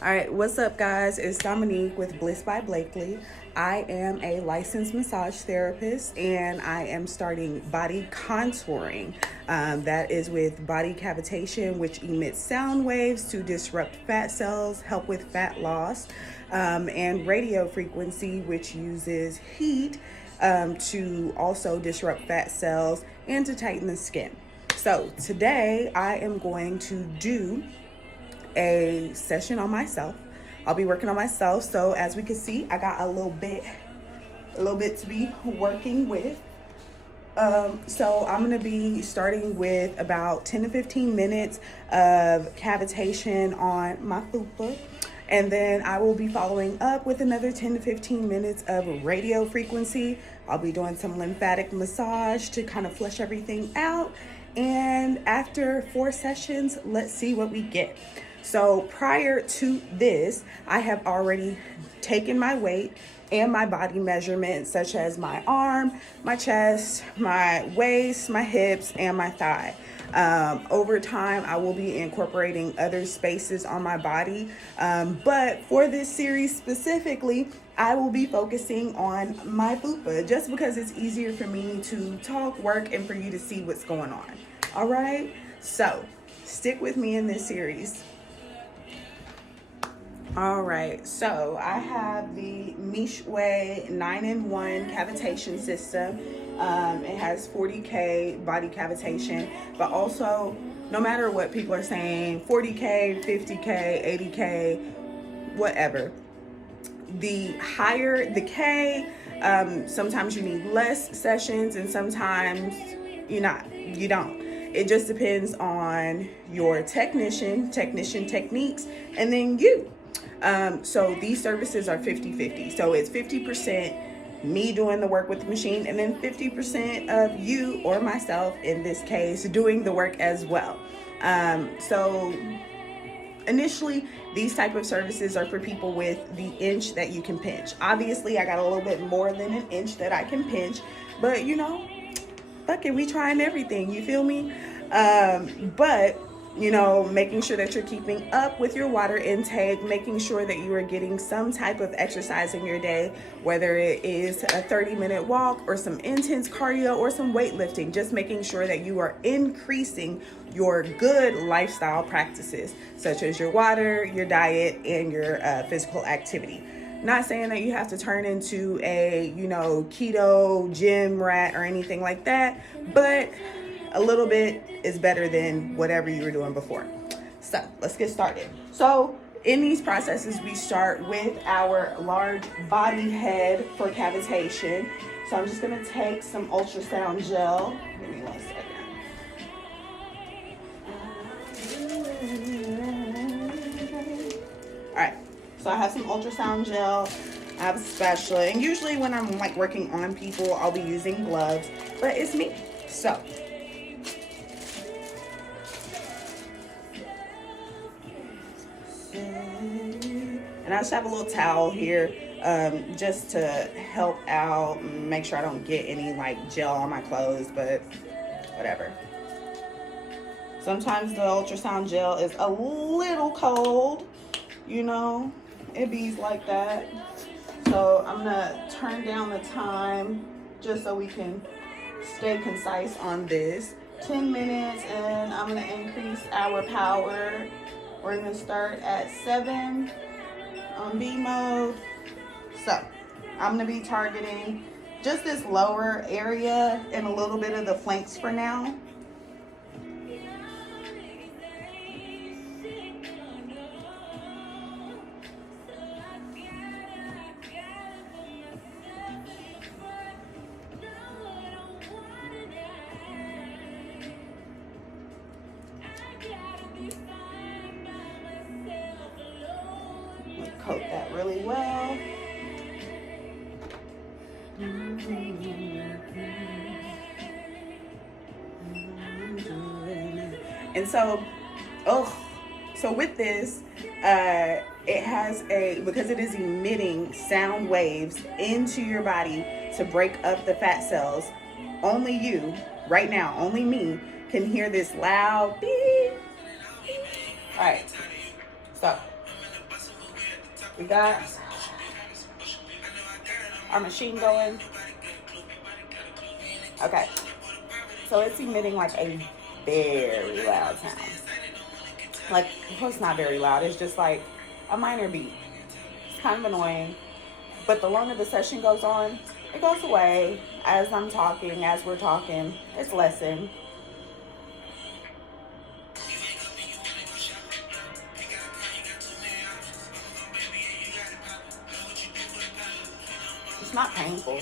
All right, what's up, guys? It's Dominique with Bliss by Blakely. I am a licensed massage therapist and I am starting body contouring. That is with body cavitation, which emits sound waves to disrupt fat cells, help with fat loss, and radio frequency, which uses heat to also disrupt fat cells and to tighten the skin. So, today I am going to do a session on myself. I'll be working on myself. So as we can see, I got a little bit to be working with. So I'm going to be starting with about 10 to 15 minutes of cavitation on my fupa. And then I will be following up with another 10 to 15 minutes of radio frequency. I'll be doing some lymphatic massage to kind of flush everything out. And after 4 sessions, let's see what we get. So prior to this, I have already taken my weight and my body measurements, such as my arm, my chest, my waist, my hips, and my thigh. Over time, I will be incorporating other spaces on my body. But for this series specifically, I will be focusing on my fupa just because it's easier for me to talk, work, and for you to see what's going on. All right? So stick with me in this series. All right, so I have the Mishway 9-in-1 cavitation system. It has 40K body cavitation, but also no matter what people are saying, 40K, 50K, 80K, whatever. The higher the K, sometimes you need less sessions and sometimes you don't. It just depends on your technician techniques, and then you. So these services are 50-50. So it's 50% me doing the work with the machine, and then 50% of you or myself, in this case, doing the work as well. So initially, these type of services are for people with the inch that you can pinch. Obviously, I got a little bit more than an inch that I can pinch, but fuck it, we trying everything, you feel me? But making sure that you're keeping up with your water intake, making sure that you are getting some type of exercise in your day, whether it is a 30-minute walk or some intense cardio or some weightlifting, just making sure that you are increasing your good lifestyle practices, such as your water, your diet, and your physical activity. Not saying that you have to turn into a, keto gym rat or anything like that, but a little bit is better than whatever you were doing before. So let's get started. So in these processes, we start with our large body head for cavitation. So I'm just gonna take some ultrasound gel. Give me 1 second. All right, so I have some ultrasound gel. I have a spatula, and usually when I'm working on people, I'll be using gloves, but it's me. So and I just have a little towel here just to help out, make sure I don't get any gel on my clothes, but whatever. Sometimes the ultrasound gel is a little cold, it be like that. So I'm gonna turn down the time just so we can stay concise on this. 10 minutes, and I'm gonna increase our power. We're gonna start at 7 on B mode. So I'm gonna be targeting just this lower area and a little bit of the flanks for now. Coat that really well. And so with this, it has because it is emitting sound waves into your body to break up the fat cells. Only you, right now, only me, can hear this loud beep. All right, stop. We got our machine going. Okay, so it's emitting like a very loud sound. Like, of course, not very loud. It's just like a minor beat. It's kind of annoying. But the longer the session goes on, it goes away as I'm talking, as we're talking. It's lessened. It's not painful.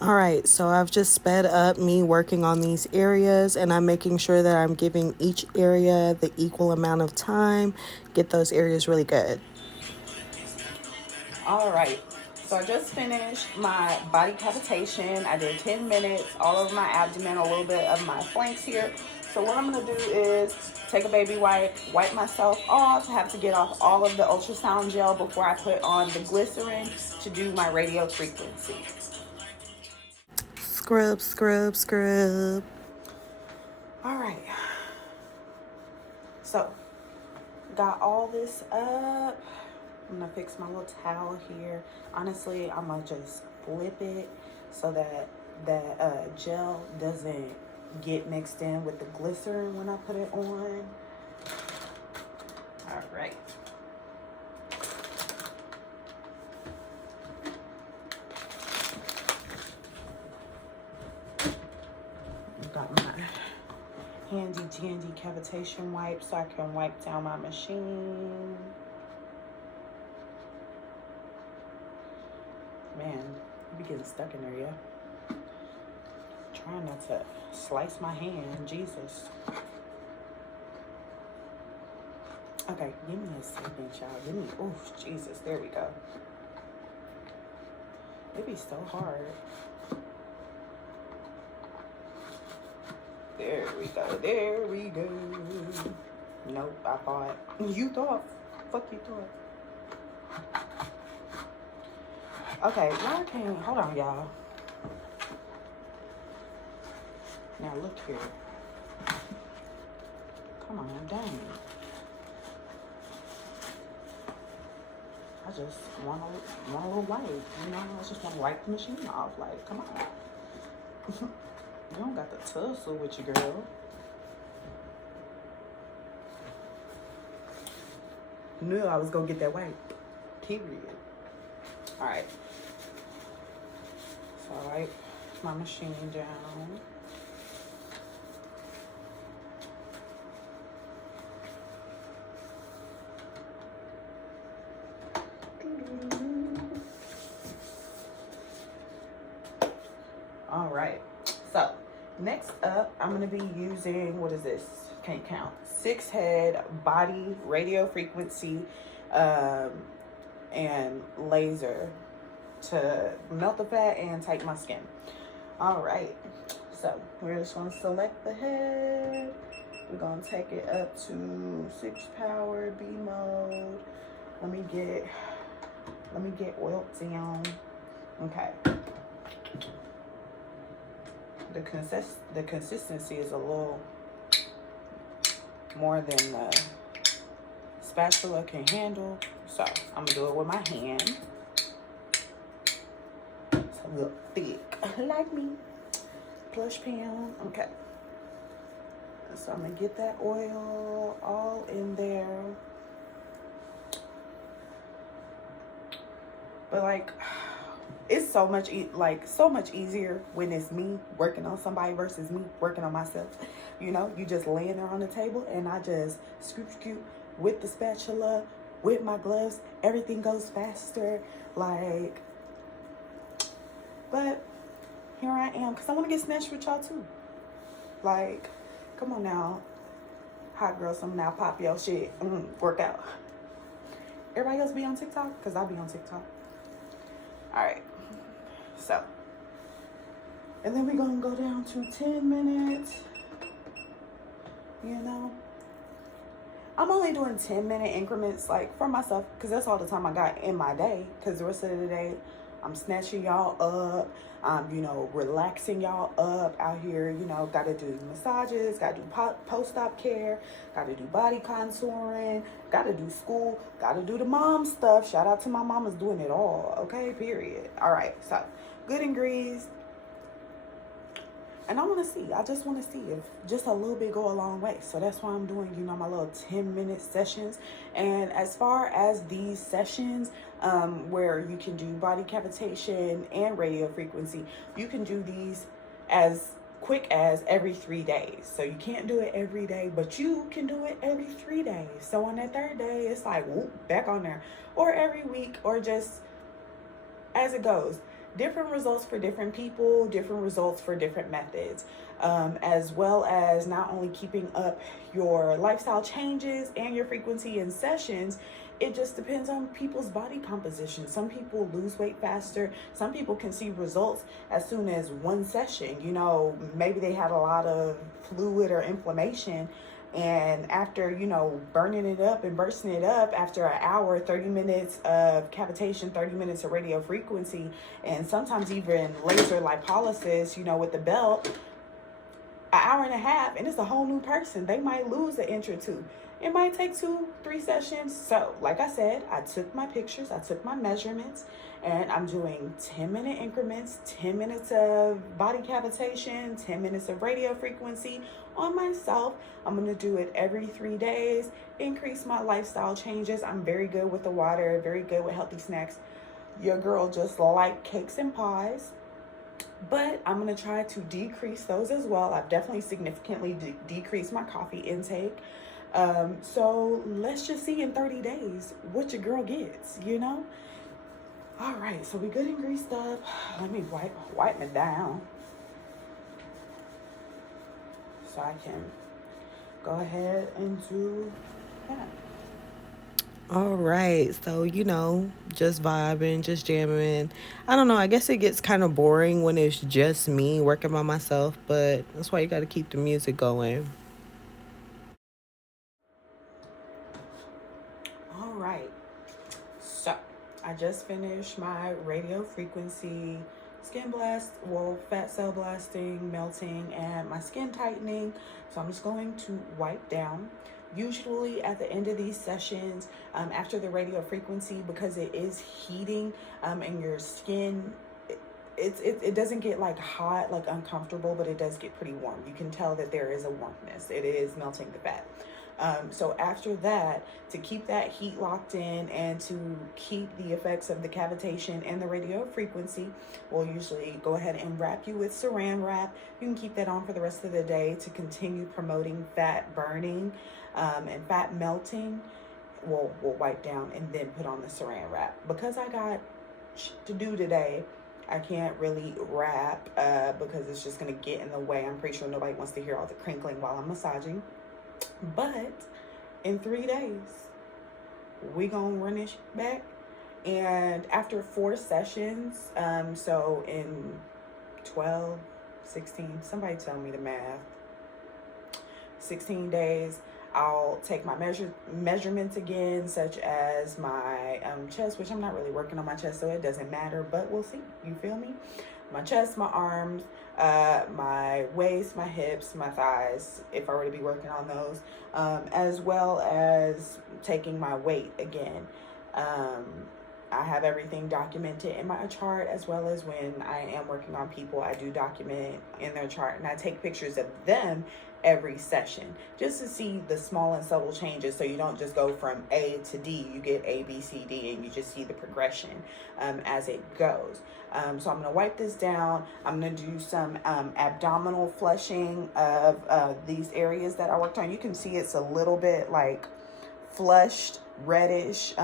All right, so I've just sped up me working on these areas, and I'm making sure that I'm giving each area the equal amount of time, get those areas really good. All right, so I just finished my body cavitation. I did 10 minutes all over my abdomen, a little bit of my flanks here. So what I'm gonna do is take a baby wipe myself off, have to get off all of the ultrasound gel before I put on the glycerin to do my radio frequency. Scrub, scrub, scrub. All right, so got all this up. I'm gonna fix my little towel here. Honestly, I'm gonna just flip it so that that gel doesn't get mixed in with the glycerin when I put it on. All right. Got my handy dandy cavitation wipe so I can wipe down my machine. Man, you be getting stuck in there, yeah. Trying not to slice my hand, Jesus. Okay, give me a second, child. Give me, oh, Jesus, there we go. It be so hard. There we go, there we go. Nope, I thought. You thought. Fuck you thought. Okay, now I can't, hold on, y'all. Now look here. Come on, dang. I just want a little wipe, you know? I just want to wipe the machine off, like, come on. You don't got the tussle with you, girl. Knew I was gonna get that wipe. Period. All right. So I wipe my machine down. All right. So next up, I'm gonna be using, what is this? Can't count. 6-head body radio frequency and laser to melt the fat and tighten my skin. All right, so we're just gonna select the head. We're gonna take it up to 6 power B mode. Let me get oiled down. Okay. The consistency is a little more than the spatula can handle, so I'm gonna do it with my hand. It's a little thick, like me. Plush pan. Okay. So I'm gonna get that oil all in there. But like, it's so much easier when it's me working on somebody versus me working on myself. You know, you just laying there on the table and I just scoop with the spatula, with my gloves. Everything goes faster. Like, but here I am because I want to get snatched with y'all too. Like, come on now, hot girl, some now pop your shit, work out. Everybody else be on TikTok because I be on TikTok. All right, so, and then we're gonna go down to 10 minutes, you know. I'm only doing 10-minute increments, like, for myself, because that's all the time I got in my day, because the rest of the day, I'm snatching y'all up. Relaxing y'all up out here. Got to do massages, got to do post-op care, got to do body contouring, got to do school, got to do the mom stuff. Shout out to my mamas doing it all. Okay, period. All right, so good and greased. And I just want to see if just a little bit go a long way. So that's why I'm doing, my little 10-minute sessions. And as far as these sessions, where you can do body cavitation and radio frequency, you can do these as quick as every 3 days. So you can't do it every day, but you can do it every 3 days. So on that third day, it's like, whoop, back on there. Or every week, or just as it goes. Different results for different people, different results for different methods, as well as not only keeping up your lifestyle changes and your frequency in sessions. It just depends on people's body composition. Some people lose weight faster. Some people can see results as soon as one session. Maybe they had a lot of fluid or inflammation, and after, burning it up and bursting it up, after an hour, 30 minutes of cavitation, 30 minutes of radio frequency, and sometimes even laser lipolysis, with the belt, an hour and a half, and it's a whole new person. They might lose an inch or two. It might take 2-3 sessions. So, like I said, I took my pictures, I took my measurements, and I'm doing 10-minute increments, 10 minutes of body cavitation, 10 minutes of radio frequency on myself. I'm going to do it every 3 days, increase my lifestyle changes. I'm very good with the water, very good with healthy snacks. Your girl just like cakes and pies, but I'm going to try to decrease those as well. I've definitely significantly decreased my coffee intake. So let's just see in 30 days what your girl gets, All right, so we good and greased up. Let me wipe me down so I can go ahead and do that. All right, so just vibing, just jamming. I don't know, I guess it gets kind of boring when it's just me working by myself, but that's why you got to keep the music going. All right, so I just finished my radio frequency, skin blast, fat cell blasting, melting, and my skin tightening. So I'm just going to wipe down. Usually at the end of these sessions, after the radio frequency, because it is heating, and your skin, it doesn't get like hot, like uncomfortable, but it does get pretty warm. You can tell that there is a warmness. It is melting the fat. So after that, to keep that heat locked in and to keep the effects of the cavitation and the radio frequency, we'll usually go ahead and wrap you with saran wrap. You can keep that on for the rest of the day to continue promoting fat burning, and fat melting. We'll wipe down and then put on the saran wrap. Because I got to do today, I can't really wrap because it's just going to get in the way. I'm pretty sure nobody wants to hear all the crinkling while I'm massaging. But in 3 days, we gonna run this back. And after 4 sessions, so in 12, 16, somebody tell me the math, 16 days, I'll take my measurements again, such as my chest, which I'm not really working on my chest, so it doesn't matter, but we'll see. You feel me? My chest, my arms, my waist, my hips, my thighs, if I were to be working on those, as well as taking my weight again. I have everything documented in my chart, as well as when I am working on people, I do document in their chart, and I take pictures of them every session just to see the small and subtle changes. So you don't just go from A to D, you get A, B, C, D, and you just see the progression as it goes. So I'm going to wipe this down. I'm going to do some abdominal flushing of these areas that I worked on. You can see it's a little bit like flushed, reddish,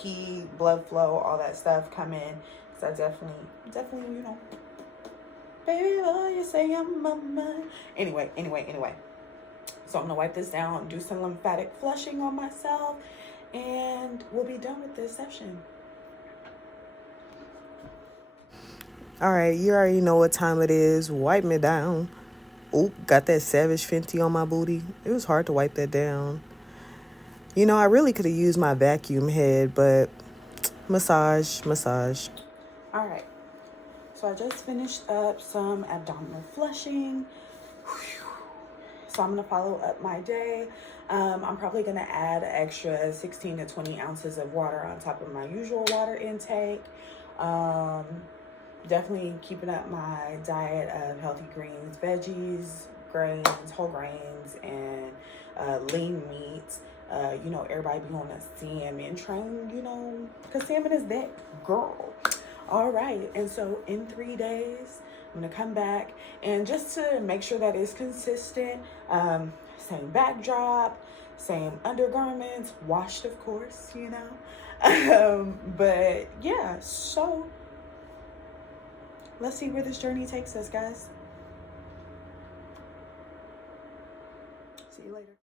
heat, blood flow, all that stuff come in. So I definitely, baby, oh, you say I'm mama. Anyway. So I'm gonna wipe this down, do some lymphatic flushing on myself, and we'll be done with this session. All right, you already know what time it is. Wipe me down. Oop, got that Savage Fenty on my booty. It was hard to wipe that down. I really could have used my vacuum head, but massage. All right, so I just finished up some abdominal flushing. So I'm gonna follow up my day. I'm probably gonna add an extra 16 to 20 ounces of water on top of my usual water intake. Definitely keeping up my diet of healthy greens, veggies, grains, whole grains, and lean meats. You know, everybody be on a salmon train, you know, because salmon is that girl. All right, and so in 3 days, I'm gonna come back, and just to make sure that it's consistent, same backdrop, same undergarments, washed of course, you know. But yeah, so let's see where this journey takes us, guys. See you later.